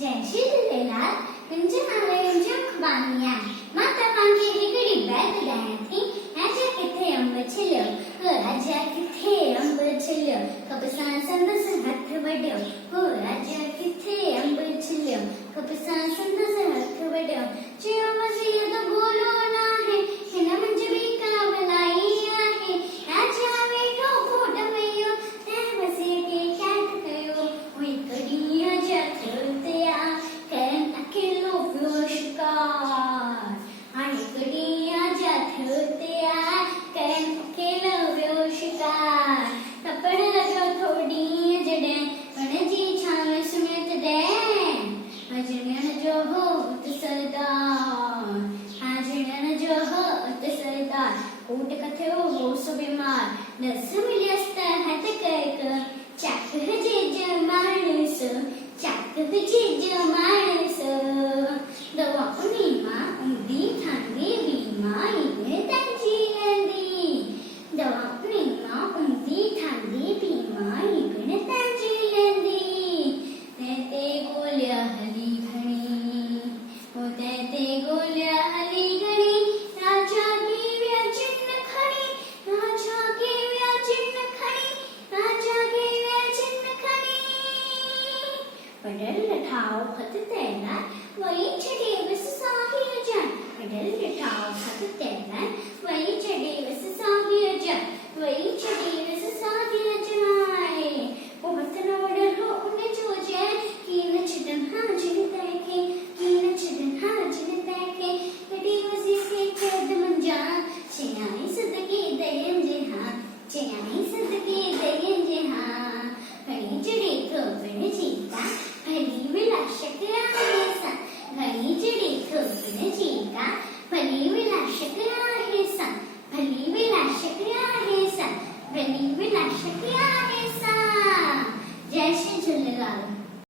जय श्री झूलेलाल। मुंहिंजे नाले जो खुबानी आहे। मां तव्हांखे हिकिड़ी बैत ॿुधायां थी। राजा किथे अंब छिलियो, राजा किथे अंब छिलियो, कप सां संदसि हथ वढियो। राजा किथे अंब छिलियो, कप सां संदसि हथ वढियो। चयो वज़ीर त बोलो नाहे, हिन मंझि बि का भलाई आहे। राजा वेठो खोट वयो, तंहिं वज़ीर खे कैद कयो। हिकु ॾींहुं राजा थियो तयार, करन अकेलो पियो शिकार। हाणे हिकु ॾींहुं राजा थियो तयार, करन अकेलो पियो शिकार। तपण लॻो थो ॾींहुं जॾहिं वण जी छांव सुम्हियो तॾहिं। अजणण जो हो त सरदार, अजणण जो हो त सरदार। कोट कथियो हो सो बीमार, नस मिलियसि त हथ कयक। चक हुजे ज माणस, चक हुजे ज माणस। दवा उन्ही मां उंधी थांदी बीमारी में तंजी लेंदी। दवा उन्ही मां उंधी थांदी बीमारी में तंजी लेंदी। ते गोलिया हली घणी, ते गोलिया हली घणी। राजा की व्या चिन्न खणी, राजा की व्या चिन्न खणी, राजा की व्या चिन्न खणी। पडल लठाओ खत तैनार, वही छड़े बस साही अजान। पडल लठाओ खत तैनार, वही छड़े बस साही अजान, वही छड़े बस साही अजान। वो बतन वडल हो उन जो जय, की न छडन हाँ जिन तैके, की न छडन हाँ जिन तैके। कड़ी वज़ीर के कैद मंजा, चयाई सदके दयन जे हाँ, चयाई सदके दयन जे हाँ। घणी जड़ी तो बन जीता, भली विलासक आहे सा। घणी जड़ी तो बन जीता, भली विलासक आहे सा। भली विलासक आहे सा, भली विलासक आहे सा। जय श्री झूलेलाल।